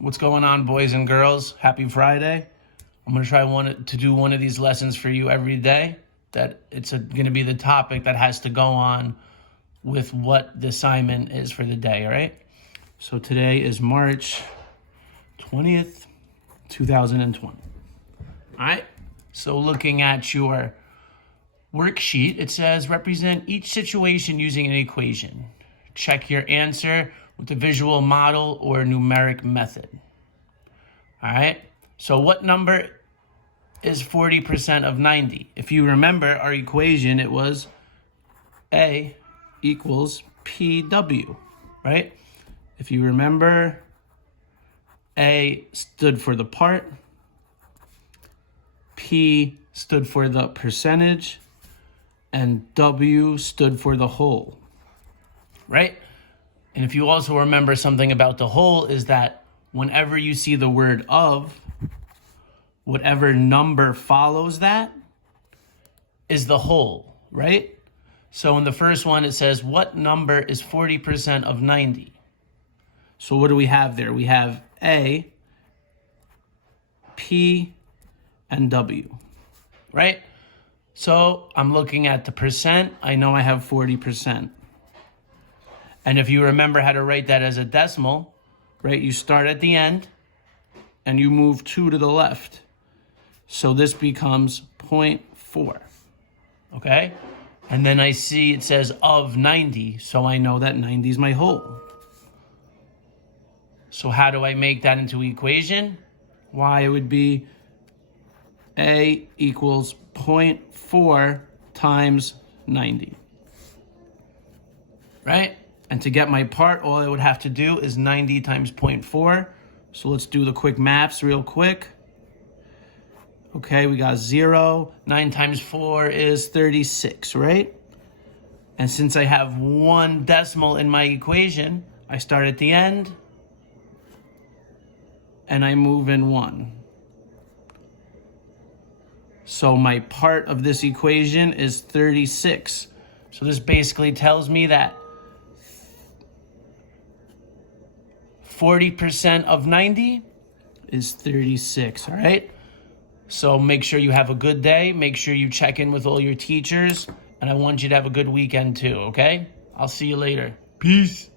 What's going on, boys and girls? Happy Friday. I'm going to try to do one of these lessons for you every day. That it's going to be the topic that has to go on with what the assignment is for the day, all right? So today is March 20th, 2020. All right? So looking at your worksheet, it says represent each situation using an equation. Check your answer with a visual model or numeric method. All right? So what number is 40% of 90? If you remember our equation, it was A equals PW, right? If you remember, A stood for the part, P stood for the percentage, and W stood for the whole, right? And if you also remember something about the whole is that whenever you see the word of, whatever number follows that is the whole, right? So in the first one, it says, what number is 40% of 90? So what do we have there? We have A, P, and W, right? So I'm looking at the percent. I know I have 40%. And if you remember how to write that as a decimal, right, you start at the end and you move 2 to the left. So this becomes 0.4, okay? And then I see it says of 90, so I know that 90 is my whole. So how do I make that into an equation? Why, it would be A equals 0.4 times 90, right? And to get my part, all I would have to do is 90 times 0.4. So let's do the quick maths real quick. Okay, we got 0. 9 times 4 is 36, right? And since I have one decimal in my equation, I start at the end and I move in 1. So my part of this equation is 36. So this basically tells me that 40% of 90 is 36, all right? So make sure you have a good day. Make sure you check in with all your teachers. And I want you to have a good weekend too, okay? I'll see you later. Peace.